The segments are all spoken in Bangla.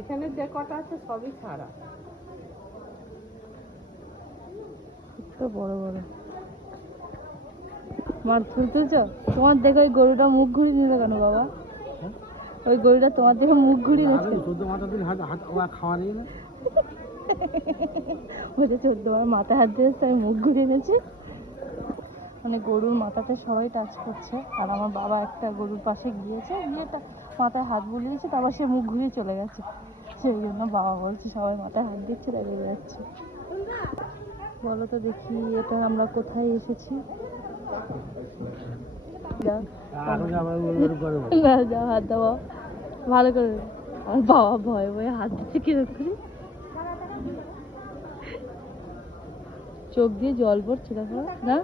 এখানে যে কটা আছে সবই ছাড়া, বড় বড় মাছ তুলতেছ। তোমার দেখো ওই গরুটা মুখ ঘুরিয়ে নিল কেন বাবা? ওই গরুটা তোমার দেখে মুখ ঘুরিয়ে নিচ্ছে। 14 মাথা দিন খাওয়া নেই না, বলছে 14 বার মাথায় হাত দিয়েছে, আমি মুখ ঘুরিয়ে নিয়েছি। মানে গরুর মাথাতে সবাই টাচ করছে, আর আমার বাবা একটা গরুর পাশে গিয়েছে, গিয়ে মাথায় হাত বুলিয়েছে, তারপর সে মুখ ঘুরিয়ে চলে গেছে। সেই জন্য বাবা বলছে সবাই মাথায় হাত দিচ্ছে, তাই বেরিয়ে যাচ্ছে। বলো তো দেখি এটা আমরা কোথায় এসেছি? যা হাত দেওয়া ভালো করে। আমার বাবা ভয়ে ভয়ে হাত দিচ্ছে কিরকম, চোখ দিয়ে জল পড়ছে দেখো না,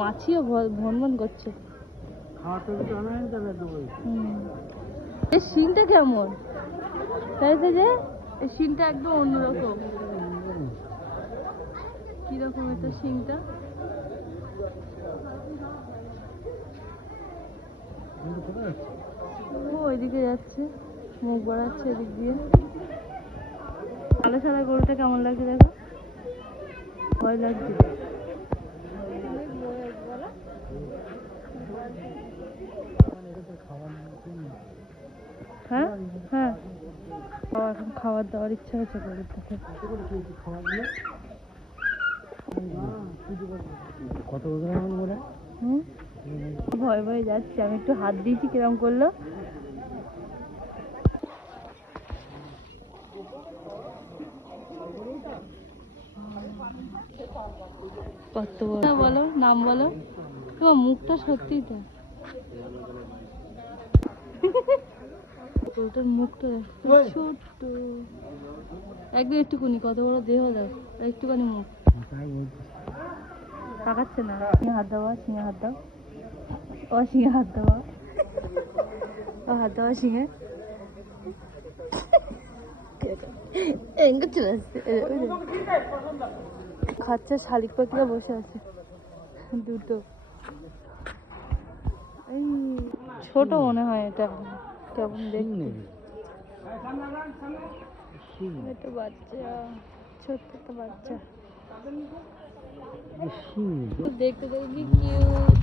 মাছিও ভনভন করছে। এই সিনটা কেমন, তাই তো, যে এই সিনটা একদম অন্যরকম। কিরকম এটা সিনটা? ও ওইদিকে যাচ্ছে, মুখ বাড়াচ্ছে এদিক দিয়ে। সাদা সাদা গরুটা কেমন লাগছে দেখো, ভয় লাগছে। হ্যাঁ হ্যাঁ, এখন খাবার দাওয়ার ইচ্ছা হচ্ছে গরুর থেকে। কত ভয় ভয় যাচ্ছে, আমি একটু হাত দিয়েছি, কিরম করলো। কত বলো, নাম বলো তোমার, মুখটা সত্যিই তো, গরুটার মুখটা ছোট্ট একদম, একটুকুনি, কত বড় দেহ দেখ, একটুখানি মুখ, তাকাচ্ছে না। হাত দেওয়া, সিংহে হাত দাও, ও সিংহে হাত দেওয়া, ও হাত দেওয়া সিংহে চলে আসছে। খাচ্ছে, শালিক পাখিরা বসে আছে দুটো। এই ছোট মনে হয় এটা, কেমন দেখতে, একটা বাচ্চা, ছোট্ট একটা বাচ্চা দেখতে দেখবি কিউট।